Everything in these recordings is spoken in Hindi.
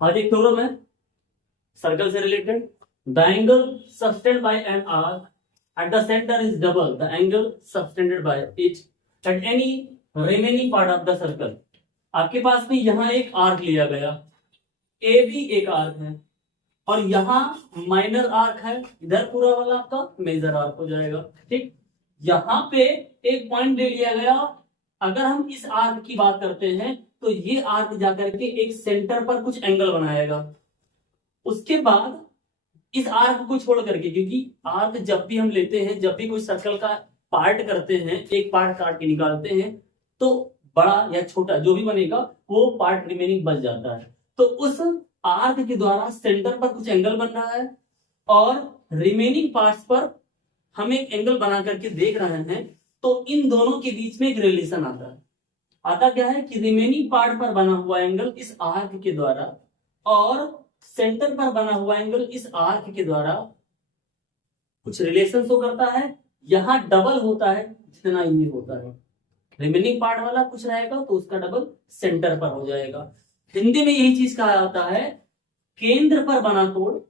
आज एक थ्योरम है सर्कल से related. The angle subtended by an arc at the centre is double the angle subtended by it at any remaining part of the circle. आपके पास में यहाँ एक आर्क लिया गया, ए भी एक आर्क है और यहाँ माइनर आर्क है, इधर पूरा वाला आपका मेजर आर्क हो जाएगा। ठीक, यहाँ पे एक पॉइंट ले लिया गया। अगर हम इस आर्क की बात करते हैं तो ये आर्क जाकर के एक सेंटर पर कुछ एंगल बनाएगा। उसके बाद इस आर्क को छोड़ करके, क्योंकि आर्क जब भी हम लेते हैं, जब भी कोई सर्कल का पार्ट करते हैं, एक पार्ट काट के निकालते हैं, तो बड़ा या छोटा जो भी बनेगा वो पार्ट रिमेनिंग बच जाता है। तो उस आर्क के द्वारा सेंटर पर कुछ एंगल बन रहा है और रिमेनिंग पार्ट्स पर हम एक एंगल बना करके देख रहे हैं। तो इन दोनों के बीच में एक रिलेशन आता क्या है कि रिमेनिंग पार्ट पर बना हुआ एंगल इस आर्क के द्वारा और सेंटर पर बना हुआ एंगल इस आर्क के द्वारा कुछ रिलेशन शो करता है। यहां डबल होता है जितना ये होता है, रिमेनिंग पार्ट वाला कुछ रहेगा तो उसका डबल सेंटर पर हो जाएगा। हिंदी में यही चीज कहा जाता है केंद्र पर बना कोण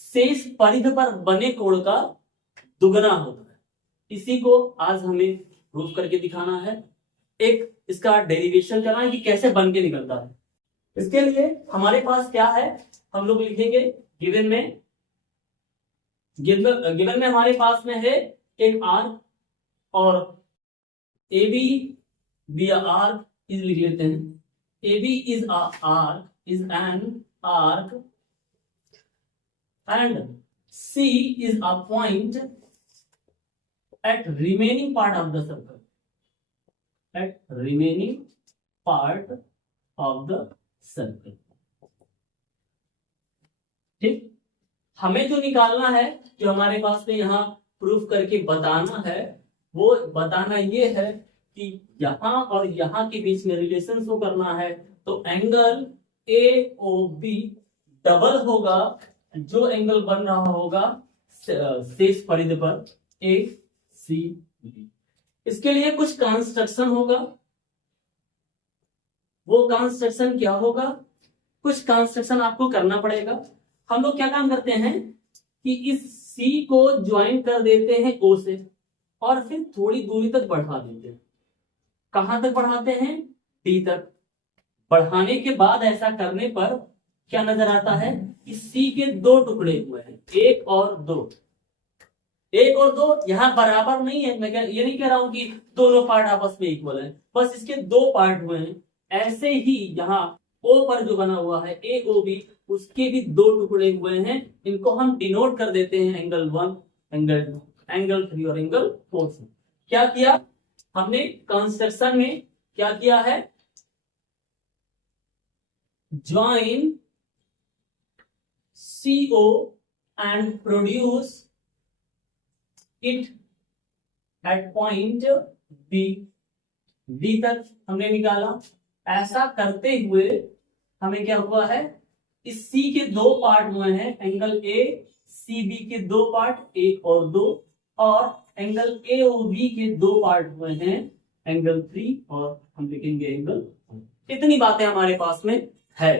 शेष परिध पर बने कोण का दुगना होता है। इसी को आज हमें प्रूफ करके दिखाना है, एक इसका डेरिवेशन करना है कि कैसे बन के निकलता है। इसके लिए हमारे पास क्या है, हम लोग लिखेंगे गिवन में हमारे पास में है एक आर्क और A B B arc is लिख लेते हैं। A B is an arc and C is a point at remaining part of the circle, at remaining part of the circle। ठीक, हमें जो निकालना है, जो हमारे पास में यहाँ प्रूफ करके बताना है, वो बताना ये है कि यहाँ और यहाँ के बीच में रिलेशन शो करना है। तो angle A O B double होगा जो एंगल बन रहा होगा शेष परिधि पर ए सी बी। इसके लिए कुछ कंस्ट्रक्शन होगा। वो कंस्ट्रक्शन क्या होगा, कुछ कंस्ट्रक्शन आपको करना पड़ेगा। हम लोग क्या काम करते हैं कि इस सी को ज्वाइन कर देते हैं ओ से और फिर थोड़ी दूरी तक बढ़ा देते हैं। कहां तक बढ़ाते हैं, डी तक। बढ़ाने के बाद ऐसा करने पर क्या नजर आता है कि सी के दो टुकड़े हुए हैं, एक और दो। एक और दो यहाँ बराबर नहीं है, मैं ये नहीं कह रहा हूं कि दोनों पार्ट आपस में इक्वल है, बस इसके दो पार्ट हुए हैं। ऐसे ही यहाँ ओ पर जो बना हुआ है ए ओ बी, उसके भी दो टुकड़े हुए हैं। इनको हम डिनोट कर देते हैं एंगल 1, एंगल 2, एंगल 3 और एंगल 4 से। क्या किया हमने कंस्ट्रक्शन में, क्या किया है, join CO and produce it at point B. D तक हमने निकाला। ऐसा करते हुए हमें क्या हुआ है, इस सी के दो पार्ट हुए हैं, एंगल ए सी बी के दो पार्ट, 1 और 2, और एंगल ए ओ बी के दो पार्ट हुए हैं, एंगल 3 और हम लिखेंगे एंगल 4। इतनी बातें हमारे पास में है।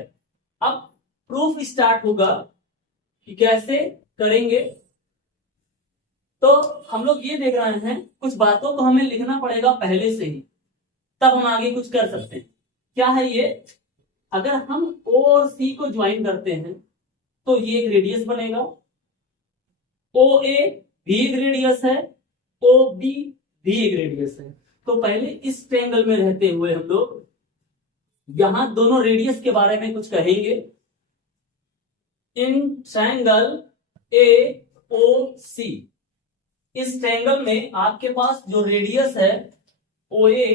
अब प्रूफ स्टार्ट होगा कि कैसे करेंगे। तो हम लोग ये देख रहे हैं कुछ बातों को हमें लिखना पड़ेगा पहले से ही, तब हम आगे कुछ कर सकते हैं। क्या है ये, अगर हम O और C को ज्वाइन करते हैं तो ये एक रेडियस बनेगा। OA भी एक रेडियस है, OB भी एक रेडियस है। तो पहले इस ट्रायंगल में रहते हुए हम लोग यहां दोनों रेडियस के बारे में कुछ कहेंगे। इन ट्रायंगल AOC, इस ट्रायंगल में आपके पास जो रेडियस है OA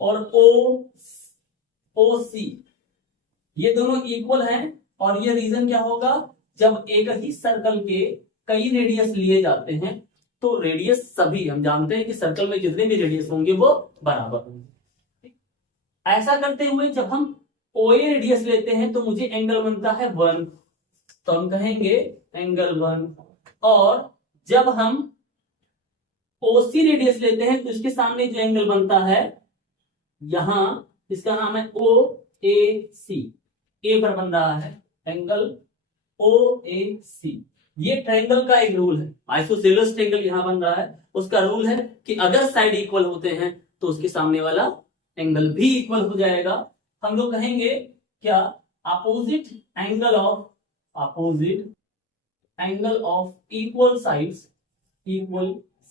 और OC, ये दोनों इक्वल हैं। और ये रीजन क्या होगा, जब एक ही सर्कल के कई रेडियस लिए जाते हैं तो रेडियस सभी, हम जानते हैं कि सर्कल में जितने भी रेडियस होंगे वो बराबर होंगे। ऐसा करते हुए जब हम OA रेडियस लेते हैं तो मुझे एंगल बनता है 1, तो हम कहेंगे एंगल 1। और जब हम OC रेडियस लेते हैं तो इसके सामने जो एंगल बनता है यहां, इसका नाम है OAC। ए पर बन रहा है एंगल OAC। ये ट्रायंगल का एक रूल है, आइसोसेलेस ट्रायंगल यहां बन रहा है, उसका रूल है कि अगर साइड इक्वल होते हैं तो उसके सामने वाला एंगल भी इक्वल हो जाएगा। हम लोग कहेंगे क्या, opposite angle of equal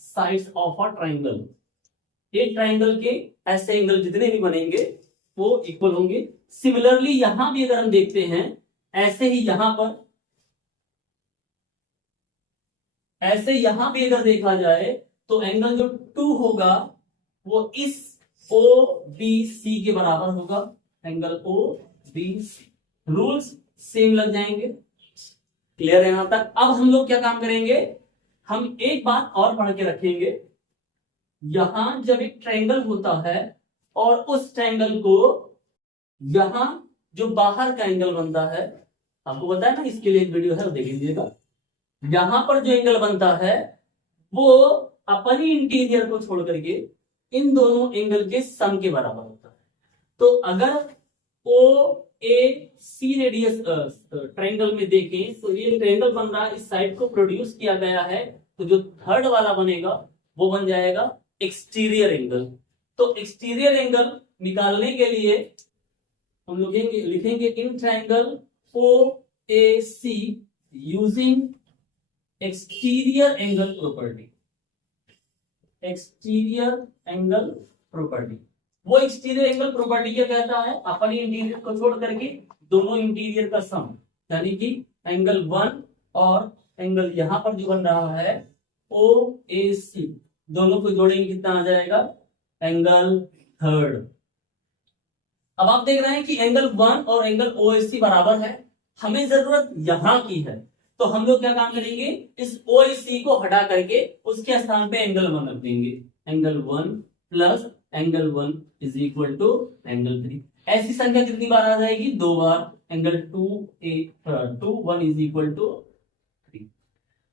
sides of a triangle. एक ट्रायंगल के ऐसे एंगल जितने भी बनेंगे वो इक्वल होंगे। सिमिलरली यहां भी अगर हम देखते हैं, ऐसे ही यहां भी अगर देखा जाए तो एंगल जो 2 होगा वो इस OBC के बराबर होगा, एंगल OBC। रूल्स सेम लग जाएंगे। क्लियर है यहां तक? अब हम लोग क्या काम करेंगे, हम एक बात और पढ़ के रखेंगे। यहां जब एक ट्रायंगल होता है और उस ट्रायंगल को यहां जो बाहर का एंगल बनता है, आपको बताया ना, इसके लिए एक वीडियो है, वो देख लीजिएगा। यहां पर जो एंगल बनता है वो अपनी इंटीरियर को छोड़ करके इन दोनों एंगल के सम के बराबर होता है। तो अगर OAC रेडियस ट्रायंगल में देखें तो ये ट्रायंगल बन रहा है, इस साइड को प्रोड्यूस किया गया है, तो जो थर्ड वाला बनेगा वो बन जाएगा एक्सटीरियर एंगल। तो एक्सटीरियर एंगल निकालने के लिए हम लोग लिखेंगे in triangle OAC using exterior angle property. Exterior angle property, वो एक्सटीरियर एंगल प्रॉपर्टी क्या कहता है, अपनी इंटीरियर को छोड़ करके दोनों इंटीरियर का सम, यानी कि एंगल 1 और एंगल यहां पर जो बन रहा है OAC, दोनों को जोड़ेंगे कितना आ जाएगा, एंगल थर्ड। अब आप देख रहे हैं कि एंगल 1 और एंगल OAC बराबर है, हमें जरूरत यहां की है, तो हम लोग क्या काम करेंगे, इस OAC को हटा करके उसके स्थान पे एंगल 1 रख देंगे। Angle 1 plus angle 1 is equal to angle 3। ऐसी संख्या कितनी बार आ जाएगी, 2 बार। Angle 1 is equal to 3।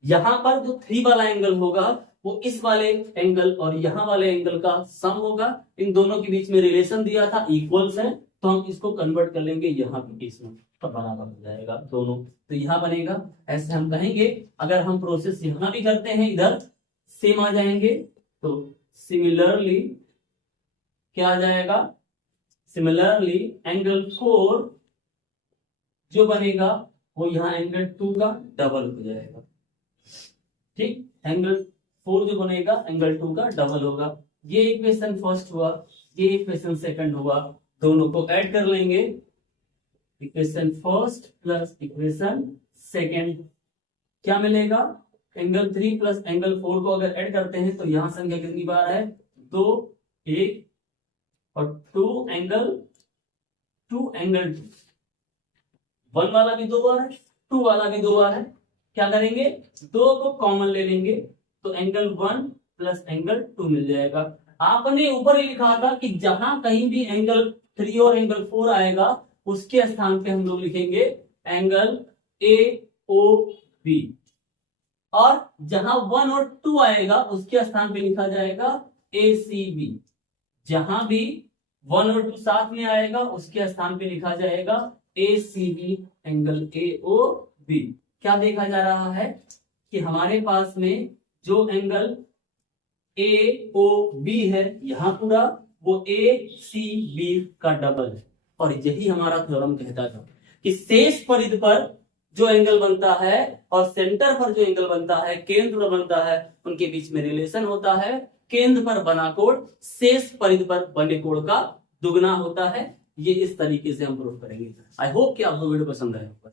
यहां पर जो 3 वाला एंगल होगा वो इस वाले एंगल और यहां वाले एंगल का सम होगा। इन दोनों के बीच में रिलेशन दिया था, इक्वल्स है, तो हम इसको कन्वर्ट कर लेंगे यहाँ पे केस में, तो बराबर हो जाएगा दोनों, तो यहां बनेगा। ऐसे हम कहेंगे, अगर हम प्रोसेस यहां भी करते हैं इधर सेम आ जाएंगे, तो सिमिलरली क्या आ जाएगा, सिमिलरली एंगल 4 जो बनेगा वो यहां एंगल 2 का डबल हो जाएगा। ठीक, एंगल 4 जो बनेगा एंगल 2 का डबल होगा। ये इक्वेशन फर्स्ट हुआ, ये इक्वेशन सेकंड हुआ, दोनों को ऐड कर लेंगे। Equation first plus equation second क्या मिलेगा, एंगल 3 प्लस एंगल 4 को अगर ऐड करते हैं तो यहां संख्या कितनी बार है, 2, 1 और 2 एंगल 2। 1 वाला भी 2 बार है, 2 वाला भी 2 बार है। क्या करेंगे, 2 को कॉमन ले लेंगे, तो एंगल 1 प्लस एंगल 2 मिल जाएगा। आपने ऊपर ही लिखा था कि जहां कहीं भी एंगल 3 और एंगल 4 आएगा उसके स्थान पे हम लोग लिखेंगे एंगल AOB, और जहां 1 और 2 आएगा उसके स्थान पे लिखा जाएगा ACB। जहां भी 1 और 2 साथ में आएगा उसके स्थान पे लिखा जाएगा ACB एंगल AOB। क्या देखा जा रहा है कि हमारे पास में जो एंगल AOB है यहां पूरा, वो ACB का डबल है। और यही हमारा थ्योरम कहता था कि शेष परिधि पर जो एंगल बनता है और सेंटर पर जो एंगल बनता है, केंद्र पर बनता है, उनके बीच में रिलेशन होता है। केंद्र पर बना कोण शेष परिधि पर बने कोण का दुगना होता है। ये इस तरीके से हम प्रूव करेंगे। आई होप कि आपको वीडियो पसंद आया होगा।